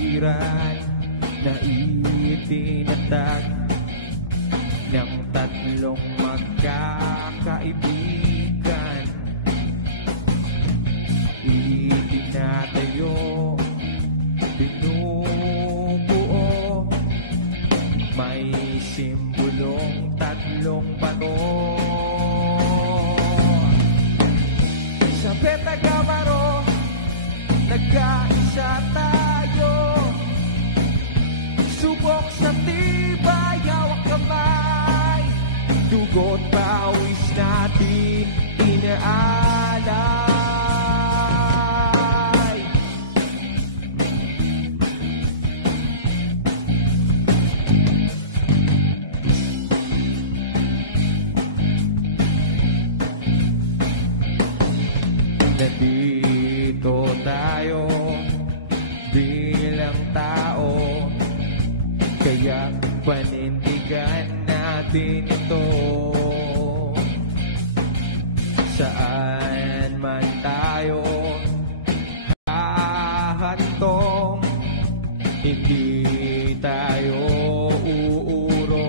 kapatiran na itinatag ng tatlong magkakaibigan. Itinatayo, binubuo, may simbolong tatlong bato. Sa Petagamaro, nagkaisa tayo. Subok sa tibay, hawak kamay. Dugo't pawis natin inaalay. Nandito tayo bilang tao, kaya panindigan natin ito. Saan man tayo hahantong, hindi tayo uuro.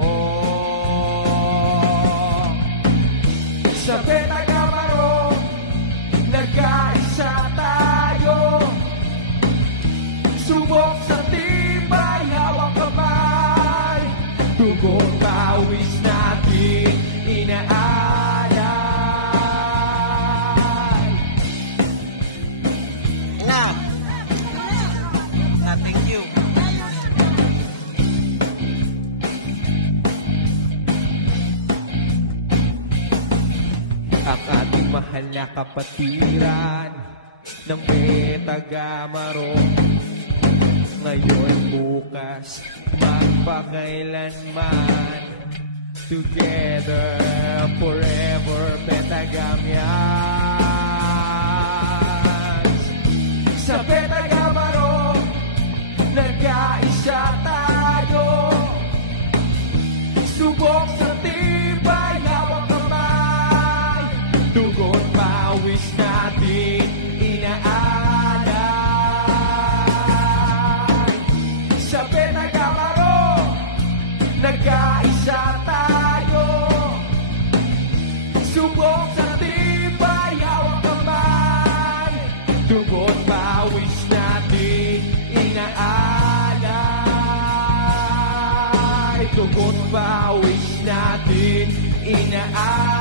Sa Petagamaro, nagkaisa tayo. Subok sa tibay, hawak kamay. Dugo't pawis natin inaalay. Enough! Thank you. Ang ating mahal na kapatiran ng Petagamaro, ngayon, bukas, magpakailanman, together forever, Petagamians. Sa Petagamaro, nagkaisa tayo. Subok sa tibay, hawak kamay. Dugo't pawis natin inaalay. Sa Petagamaro, nagkaisa tayo. Subok sa tibay, hawak kamay. Dugo't pawis natin inaalay. Dugo't pawis natin inaalay.